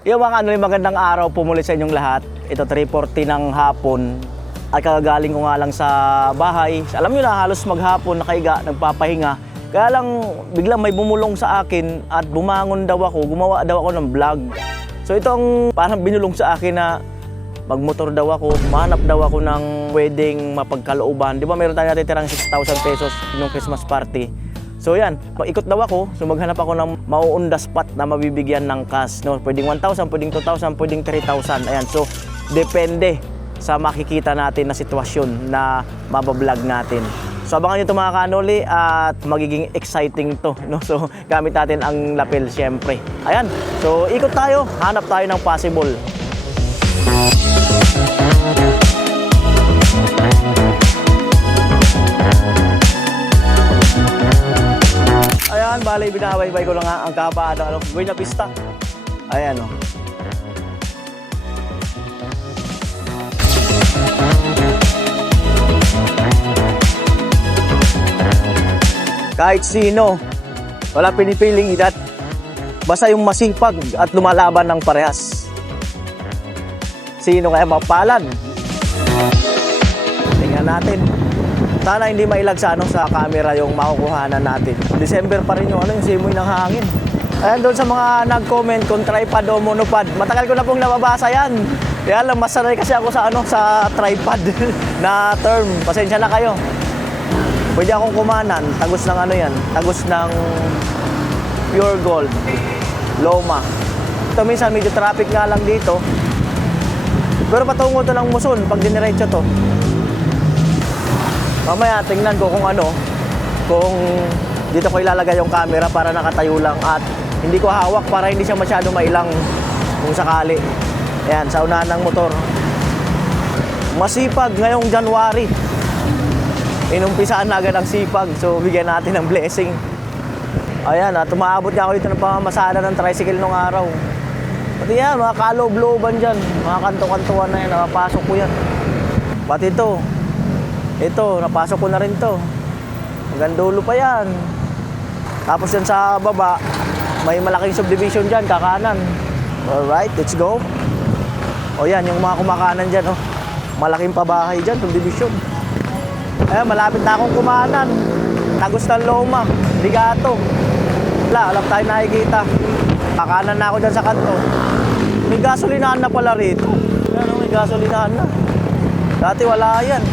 Yung mga magandang araw po muli sa inyong lahat. Ito 3:40 ng hapon at kagagaling ko nga lang sa bahay. Alam nyo na, halos maghapon nakahiga, nagpapahinga. Kaya lang biglang may bumulong sa akin at bumangon daw ako, gumawa daw ako ng vlog. So itong parang binulong sa akin na magmotor daw ako, mahanap daw ako ng pwedeng mapagkalooban. Di ba meron tayo natitirang 6,000 pesos yung Christmas party? So yan, ikot daw ako, so maghanap ako ng mauunda spot na mabibigyan ng cash. No? Pwedeng 1,000, pwedeng 2,000, pwedeng 3,000. Ayan, so depende sa makikita natin na sitwasyon na mabablog natin. So abangan nyo ito mga kanoli at magiging exciting to. No? So gamit natin ang lapel syempre. Ayan, so ikot tayo, hanap tayo ng possible. Ayan, bali binabaybay ko lang nga ang kabaan ng Buena Vista. Ayan o. Kahit sino, wala pinipiling edad. Basta yung masipag at lumalaban ng parehas. Sino kaya mapalad? Tingnan natin. Sana hindi mailag sa camera yung makukuhanan natin. December pa rin yung yung simoy ng hangin. Ayan, doon sa mga nag-comment kung tripod o monopod. Matagal ko na pong nababasa yan. Kaya lang masanay kasi ako sa tripod na term. Pasensya na kayo. Pwede akong kumanan. Tagos ng yan. Tagos ng Pure Gold. Loma. Ito minsan medyo traffic nga lang dito. Pero patungo to ng Muson pag diniretso to. Mamaya tingnan ko kung dito ko ilalagay yung camera para nakatayo lang at hindi ko hawak para hindi siya masyado mailang kung sakali. Ayan, sa unahan ng motor. Masipag ngayong January. Inumpisaan na agad ang sipag, so bigyan natin ng blessing. Ayan, at umaabot nga ako dito ng pamamasada ng tricycle nung araw. Pati yan, mga kaloob-looban dyan, mga kanto-kantuan na yan, napapasok ko yan. Pati ito, napasok ko na rin to. Hanggang dulo pa yan. Tapos yan sa baba, may malaking subdivision dyan, kakanan. Alright, let's go. O yan, yung mga kumakanan dyan, oh. Malaking pabahay dyan, subdivision. Ayan, malapit na akong kumanan. Tagos ng Loma, Ligato. Alam tayo nakikita. Kakanan na ako dyan sa kanto. May gasolinahan na pala rito. Ayan, may gasolinahan na. Dati wala yan.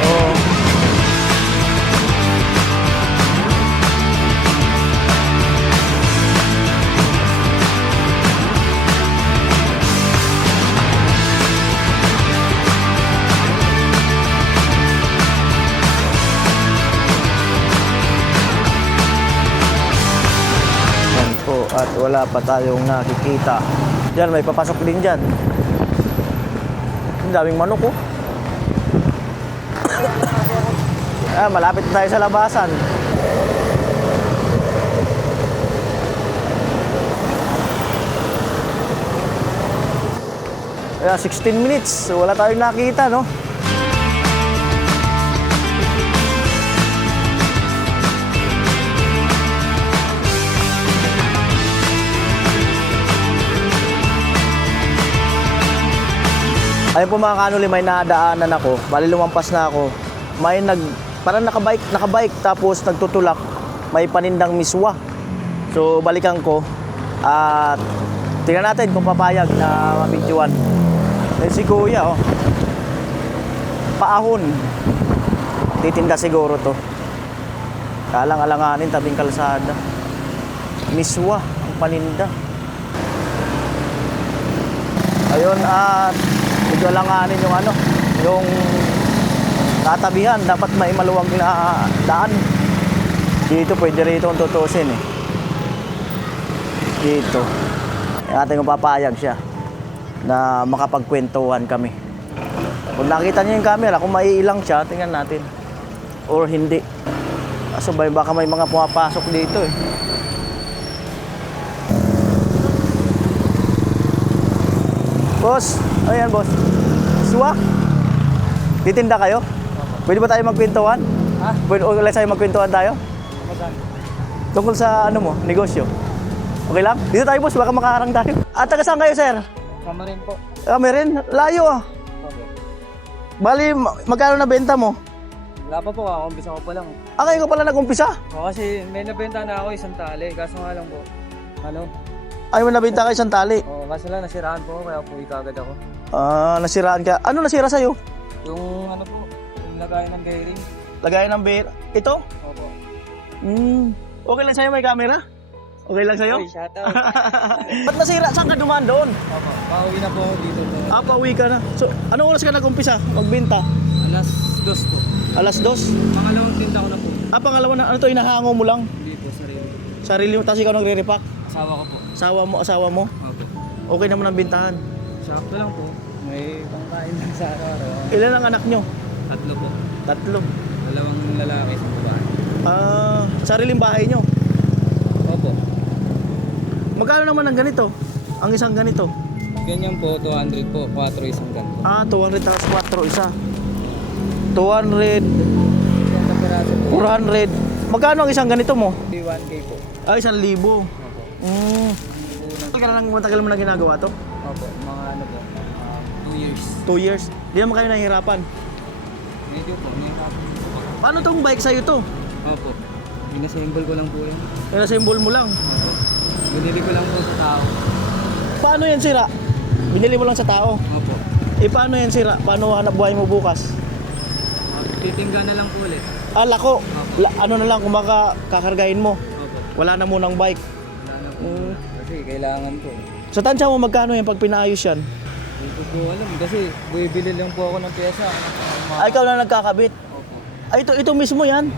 Oh. Yan po, at wala pa tayong nakikita. Diyan, may papasok din dyan. Ang daming manok, oh. Malapit na tayo sa labasan. Kaya 16 minutes, so wala tayong nakita, no? Ayun po mga kanuli, may nadaanan ako. Bali lumampas na ako. May parang nakabike tapos nagtutulak. May panindang miswa. So balikan ko at tingnan natin kung papayag na mabidyoan. Then si kuya, oh. Paahon. Titinda siguro to. Kalang-alanganin tabing kalsada. Miswa ang paninda. Ayun, at medyo alanganin yung tatabihan, dapat may maluwag na daan. Dito pwede rito kung tutusin eh. Dito ating papayag siya na makapagkwentuhan kami. Kung nakita niyo yung camera, kung maiilang siya, tingnan natin or hindi. Kaso baka may mga pumapasok dito eh. Boss, ayan boss. Suwa? Titinda kayo? Pwede ba tayo magkwentuhan? Pwede ulit tayo magkwentuhan tayo? Tungkol sa negosyo. Okay lang? Dito tayo boss, baka makaharang tayo. At taga saan kayo sir? Sama rin po. Kami rin, layo ah. Okay. Bali, magkano na benta mo? Wala pa po, umpisa ko pa lang. Kayo ko pala nag-umpisa. O, kasi may nabenta na ako isang tali, kaso nga lang po. Ay, may nabenta ka isang tali. Kaso lang nasiraan po ako, kaya po ikagad ako. Nasiraan ka. Ano nasira sa'yo? Yung yung lagayan ng bearing. Lagayan ng beer. Ito? Opo. Okay lang sa'yo, may camera? Okay lang sa'yo? Oy, shoutout. Ba't nasira? Saan ka dumaan doon? Opo, pauwi na po ako dito. Pauwi ka na. So, anong oras ka nag-umpisa? Magbenta? Alas 2 po. Alas 2? Pangalawang tinda ko na po. Pangalawa na. Ano to, inahango mo lang? Hindi po, sarili. Sarili mo, tapos ikaw nagre-repack? Asawa ko po. Asawa mo? Opo. Okay naman ang bintahan. Sakto lang po. May pangkain lang sa araw-araw. Ilan ang anak nyo? 3 po. 3. 2 lalaki, 1 babae. Sariling bahay nyo? Opo. Magkano naman ang ganito? Ang isang ganito? Ganyan po, 200 po, 4 isang ganito. 200 tapos 4 isa. 200, Isang piraso po. 400. Magkano ang isang ganito mo? 1K po. 1,000. Opo. Matagal mo na ginagawa to? Opo, mga 2 years. 2 years. Di naman kayo nahihirapan. Medyo po, nahihirapan po. Paano tong bike sa'yo to? Opo. Binassemble ko lang po yan. Pinasembol mo lang. Opo. Binili ko lang po sa tao. Paano yan sira? Binili mo lang sa tao. Opo. Paano yan sira? Paano hanap buhay mo bukas? Titingga na lang po ulit. Lako. Ano na lang kung kakargahin mo. Opo. Wala na munang bike. Wala na po. Kasi kailangan po. Sa tansya mo magkano yan pag pinaayos yan? Hindi ko po alam. Kasi bumibili lang po ako ng pyesa. Ikaw na nagkakabit. Opo. Ito mismo yan.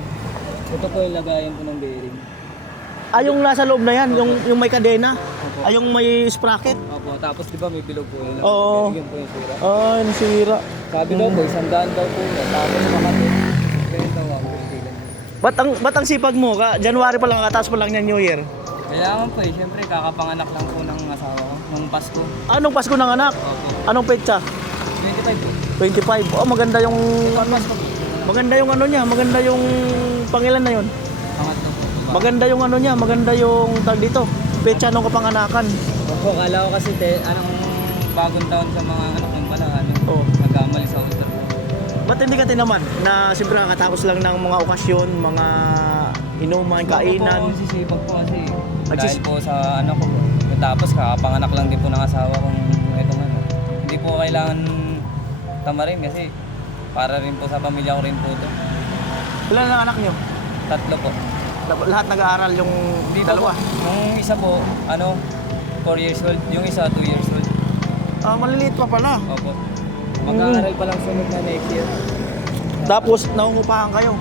Ito po yung lagayan po ng bearing. Yung nasa loob na yan, yung may kadena. Opo. Yung may sprocket. Opo. Tapos di ba may bilog po yun? Oo. Yun po yung sira. Nasira. Sabi daw po, 100 daw po yun. Tapos makati. Kaya daw ako. Ba't ang sipag mo? January pa lang, katapos pa lang niya New Year. Kailangan po eh. Siyempre, kakapanganak lang po ng asawa ko. Nung Pasko. Anong Pasko ng anak? Opo. Anong petsa? 25 po. 25. Maganda yung... Pasko po. Maganda yung ano niya, maganda yung pangilan na yun. Pangatlo po. Maganda yung ano niya, maganda yung tag dito. Petsa nung kapanganakan. Opo, kala ko kasi anong bagong taon sa mga anak ng pala. Oo. Nagkamali sa utar. Ba't hindi ka tinaman na siyempre kakatapos lang ng mga okasyon, mga inuman, kainan? Opo, sisipag po kasi. Nagsis- Dahil po sa anak ko po. Tapos kakapanganak lang din po ng asawa kong itong ano. Hindi po kailangan tamarin kasi para rin po sa pamilya ko rin po ito. Ilan ang anak niyo? 3 po. Lahat nag-aaral yung Dito dalawa? po, yung isa po, 4 years old. Yung isa, 2 years old. Maliliit pa pala. Opo. Mag-aaral pa lang sunod na next year. Tapos nangungupahan kayo?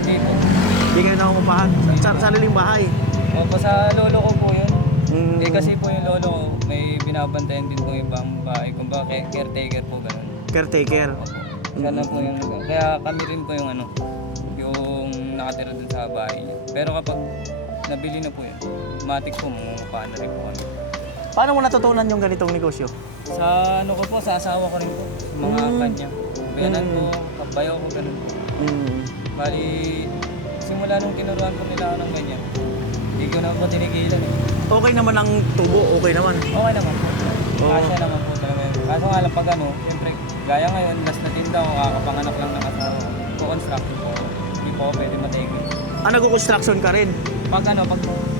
Hindi po. Hindi kayo nangungupahan? Sa sariling bahay? Opo, sa lolo ko po yun. Mm. Hindi kasi po yung lolo ko, may binabantayan din po yung ibang bahay. Kung ba, caretaker po ganun. Caretaker? Opo. Siya na po yung kaya kami rin po yung yung nakatira dun sa bahay niya. Pero kapag nabili na po yun, automatic po, mangungupahan na rin po kami. Paano mo natutunan yung ganitong negosyo? Sa ko po, sa asawa ko rin po, sa mga kanya. Bayanan ko, kabayo ko, ganun po. Bali, simula nung tinuruan ko nila ako ng ganyan, hindi ko na po tinigilan eh. Okay naman ang tubo, okay naman. Okay naman po. Oo. Kasya naman po talaga yun. Kaso nga lang pag siyempre, gaya ngayon, last na tinda ko, kakapanganak lang ng asawa ko. Co-construct po. Hindi po ako pwede matigil. Nag-construction ka rin? Pag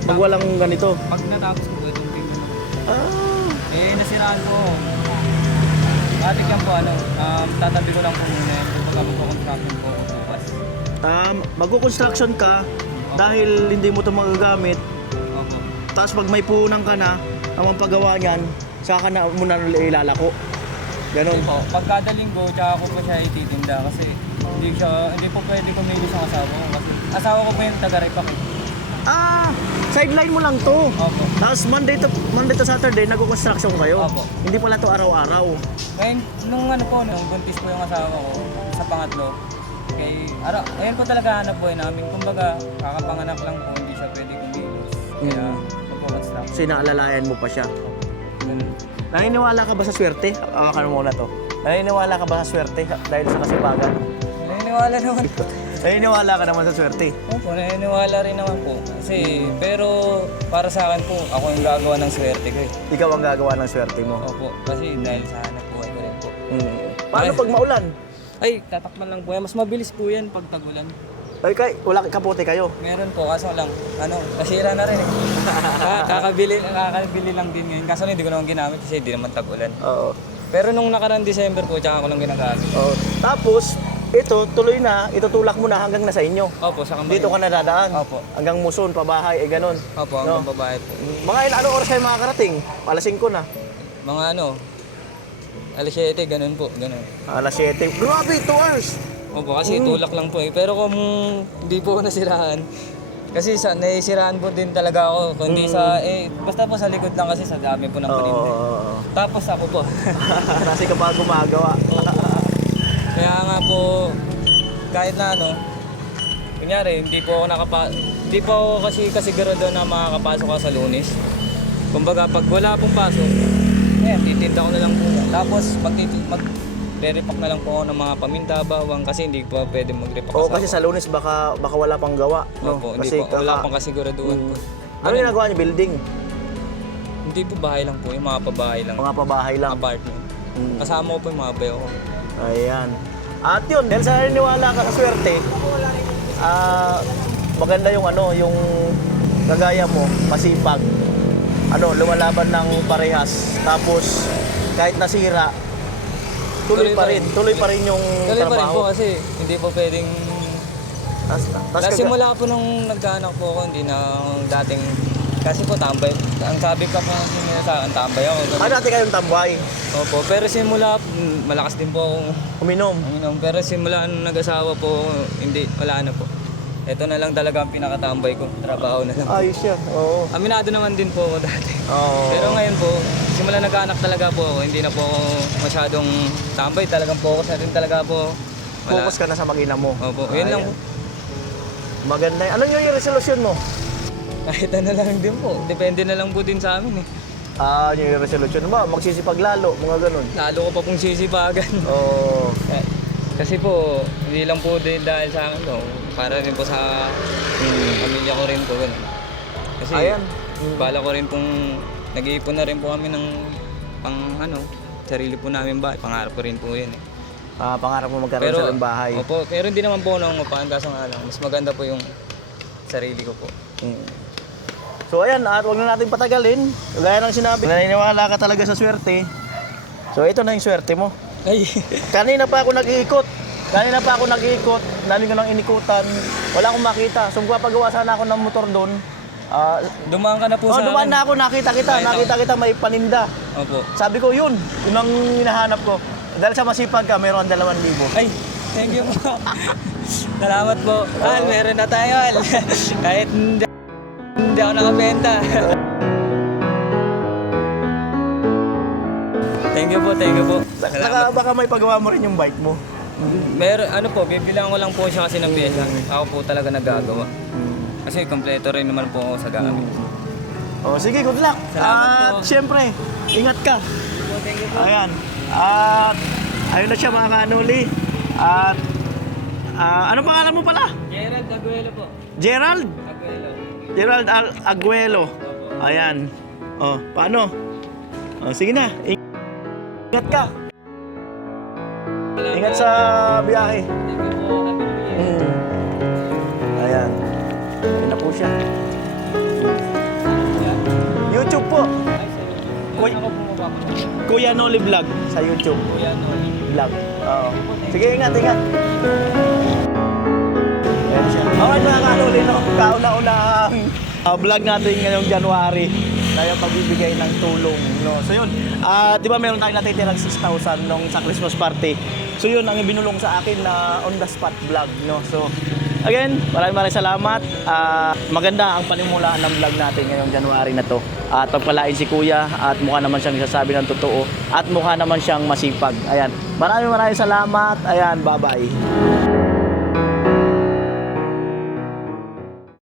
Pag walang ganito? Pag natapos ko, itong tingin naman. Ah. Nasiraan ko. Matik yan po, tatabi ko lang po muna yan. Kapag magko-construction po ako bukas. Mag-construction ka dahil hindi mo ito magagamit. Opo. Tapos pag may punang ka na, ang paggawa niyan, saka na muna ilalako. Ganon. Hindi po, pagkada linggo, tsaka ko po siya ititinda kasi hindi po pwede kumilos ang asawa ko. Kasi asawa ko po yung taga-repack eh. Sideline mo lang to. Opo. Tapos Monday to Saturday, nag-construction kayo. Opo. Hindi pala to araw-araw. Ngayon, nung buntis po yung asawa ko sa pangatlo, ayun po talaga hanap buhay namin. Kumbaga, kakapanganak lang po, hindi siya pwede kumilos. Kaya, magpo-construct. Sinaalalayan mo pa siya. Ganun. Naniniwala ka ba sa swerte? Awakan mo muna to. Naniniwala ka ba sa swerte dahil sa kasipagan? Naniniwala naman. Naniniwala ka naman sa swerte. Opo, naniniwala rin naman po. Kasi, pero para sa akin po, ako yung gagawa ng swerte ko eh. Ikaw ang gagawa ng swerte mo. Opo, kasi dahil sa hanap buhay ko rin po. Paano Ay. pag maulan? Ay, tatakman lang po yan. Mas mabilis po yan pag tagulan. Ay, wala kapote kayo. Meron po, kaso lang, nasira na rin eh. Kakabili lang din ngayon. Kaso hindi ko naman ginamit kasi hindi naman tag-ulan. Oo. Pero nung nakaraan December po, tsaka ko lang ginagamit. Oo. Tapos, ito, tuloy na, itutulak mo na hanggang nasa inyo. Opo, sa kamay. Dito ka na dadaan. Opo. Hanggang Muson, pabahay, ganun. Opo, hanggang babae po. Mga ilang oras kayo makakarating? Alas 5 na. Mga alas 7, ganun po, ganun. Alas 7. Grabe, 2 hours! Opo, kasi tulak lang po eh. Pero kung hindi po nasiraan, kasi naisiraan po din talaga ako. Kundi basta po sa likod lang kasi sa dami po ng kuryente. Oo. Tapos ako po. Kasi ka pa gumagawa. Kaya nga po, kahit na kunyari, hindi po ako kasi kasigurado na makakapasok ako sa Lunes. Kumbaga, pag wala pong pasok, titinda ko na lang po. Tapos, magre-repack na lang po ako ng mga paminta, bawang, kasi hindi po pwede mag-repack. Oo, kasi sa Lunes baka wala pang gawa. No? Opo, hindi Kasi po, wala pang kasiguraduhan po. Ano ginagawa niyo? Building? Hindi po bahay lang po, yung mga pabahay lang. Mga pabahay lang. Apartment. Kasama ko po yung mga bayo ko. Ayan. At yun, dahil sa naniniwala ka sa swerte, maganda yung yung kagaya mo, masipag. Lumalaban ng parehas. Tapos, kahit nasira, tuloy pa rin yung Tuloy pa rin po trabaho. kasi hindi po pwedeng... Simula po nung nagkaanak po ako, hindi na dating... Kasi po tambay. Ang sabi ka po nila sa akin, tambay ako. Dati kayong tambay. Opo, pero simula, malakas din po akong Uminom. uminom. Pero simula nung nag-asawa po, wala na po. Ito na lang talaga ang pinakatambay ko, trabaho na lang. Ayos yan, oo. Aminado naman din po ako dati. Oo. Pero ngayon po, simula nagkaanak talaga po ako, hindi na po ako masyadong tambay. Talagang focus na rin talaga po. Focus ka na sa mag-ina mo. Opo, yun lang po. Maganda yan. Ano yung resolution mo? Kahit ano lang din po. Depende na lang po din sa amin eh. Yung resolution mo, magsisipag lalo, mga ganun. Lalo ko pa pong sisipagan. Oo. Kasi po, hindi lang po din dahil sa akin, para rin po sa pamilya ko rin po. Ganun. Kasi Ayan. bala ko rin pong nag-iipon na rin po kami ng sarili po namin bahay. Pangarap ko rin po yun eh. Pangarap mo magkaroon sa ng bahay. Opo, pero hindi naman po nangungupahan kaso nga lang. Mas maganda po yung sarili ko po. So ayan, at huwag na natin patagalin. Gaya ng sinabi, naniniwala ka talaga sa swerte. So ito na yung swerte mo. Ay, Kanina pa ako nag-iikot. Dami ko nang inikutan. Wala akong makita. So magpapagawa sana ako ng motor doon. dumaan ka na po sa Dumaan akin. na ako, nakita kita may paninda. Opo. Sabi ko, yun ang hinahanap ko. Dahil sa masipag ka, meron 2,000. Ay, thank you po. Salamat po. Al, meron na tayo, Al. Kahit hindi ako nakabenta. Thank you po. Saka baka may pagawa mo rin yung bike mo. Meron, bibilang ko lang po siya kasi ng pyesa. Ako po talaga nagagawa. Kasi kompleto rin naman po ako sa gamit. Sige, good luck. Salamat At po. syempre, ingat ka. Thank you po. Ayan. At ayun na siya mga kanuli. At ano pangalan mo pala? Gerald Aguelo po. Gerald? Aguelo. Gerald Aguelo. Ayan. Paano? Sige na. Ingat ka. Ingat sa biyahe. Thank you po. Happy New Year. Ayan. Ayun na po siya. YouTube po. Ay, sa YouTube. Kuy- Ako bumaba po. Kuya Noli Vlog sa YouTube. Kuya Noli. Vlog. Oo. Sige, ingat. Ayan siya. Okay mga kanuli, no? Kauna-unang vlog natin ngayong January na yung pagbibigay ng tulong, no? So yun, di ba meron tayong natitirang 6,000 nung sa Christmas party? So yun ang ibinulong sa akin na on the spot vlog, no? So again, maraming salamat. Maganda ang panimulaan ng vlog natin ngayong January na to. At pagpalain si Kuya at mukha naman siyang sasabi ng totoo at mukha naman siyang masipag. Ayan. Maraming salamat. Ayan, bye-bye.